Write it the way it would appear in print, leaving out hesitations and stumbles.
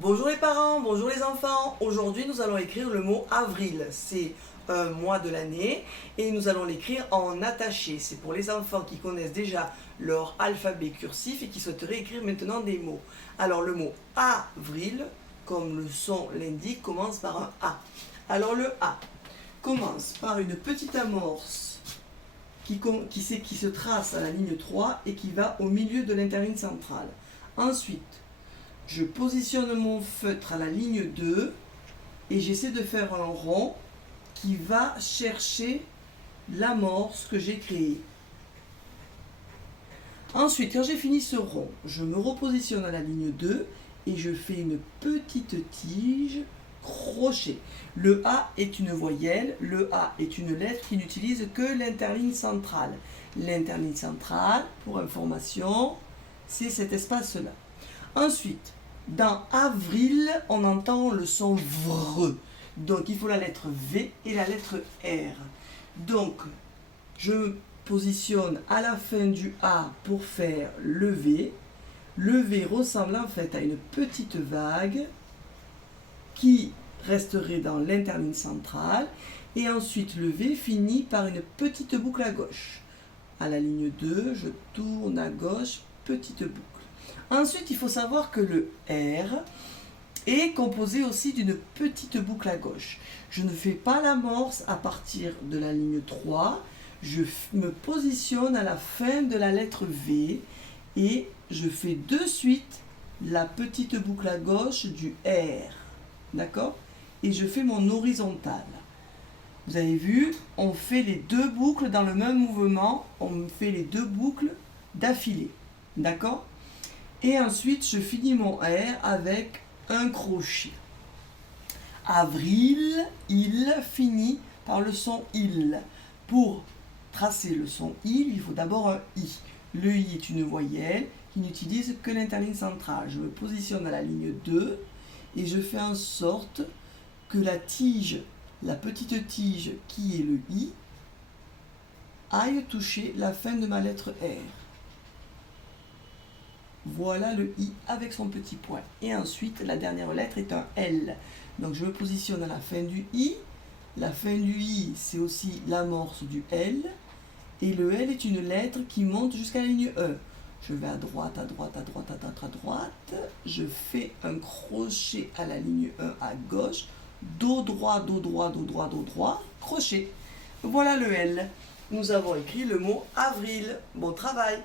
Bonjour les parents, bonjour les enfants. Aujourd'hui, nous allons écrire le mot avril. C'est un mois de l'année et nous allons l'écrire en attaché. C'est pour les enfants qui connaissent déjà leur alphabet cursif et qui souhaiteraient écrire maintenant des mots. Alors le mot avril, comme le son l'indique, commence par un A. Alors le A commence par une petite amorce qui se trace à la ligne 3 et qui va au milieu de l'interligne centrale. Ensuite, je positionne mon feutre à la ligne 2 et j'essaie de faire un rond qui va chercher l'amorce que j'ai créée. Ensuite, quand j'ai fini ce rond, je me repositionne à la ligne 2 et je fais une petite tige crochet. Le A est une voyelle, le A est une lettre qui n'utilise que l'interligne centrale. L'interligne centrale, pour information, c'est cet espace-là. Ensuite, dans avril, on entend le son VRE. Donc, il faut la lettre V et la lettre R. Donc, je me positionne à la fin du A pour faire le V. Le V ressemble en fait à une petite vague qui resterait dans l'interligne centrale. Et ensuite, le V finit par une petite boucle à gauche. À la ligne 2, je tourne à gauche, petite boucle. Ensuite, il faut savoir que le R est composé aussi d'une petite boucle à gauche. Je ne fais pas l'amorce à partir de la ligne 3. Je me positionne à la fin de la lettre V et je fais de suite la petite boucle à gauche du R. D'accord? Et je fais mon horizontale. Vous avez vu, on fait les deux boucles dans le même mouvement. On fait les deux boucles d'affilée. D'accord? Et ensuite, je finis mon R avec un crochet. Avril, il finit par le son il. Pour tracer le son il faut d'abord un i. Le i est une voyelle qui n'utilise que l'interligne centrale. Je me positionne à la ligne 2 et je fais en sorte que la tige, la petite tige qui est le i, aille toucher la fin de ma lettre R. Voilà le I avec son petit point. Et ensuite, la dernière lettre est un L. Donc, je me positionne à la fin du I. La fin du I, c'est aussi l'amorce du L. Et le L est une lettre qui monte jusqu'à la ligne E. Je vais à droite, à droite, à droite, à droite, à droite. Je fais un crochet à la ligne E à gauche. Do droit, do droit, do droit, do droit. Crochet. Voilà le L. Nous avons écrit le mot avril. Bon travail!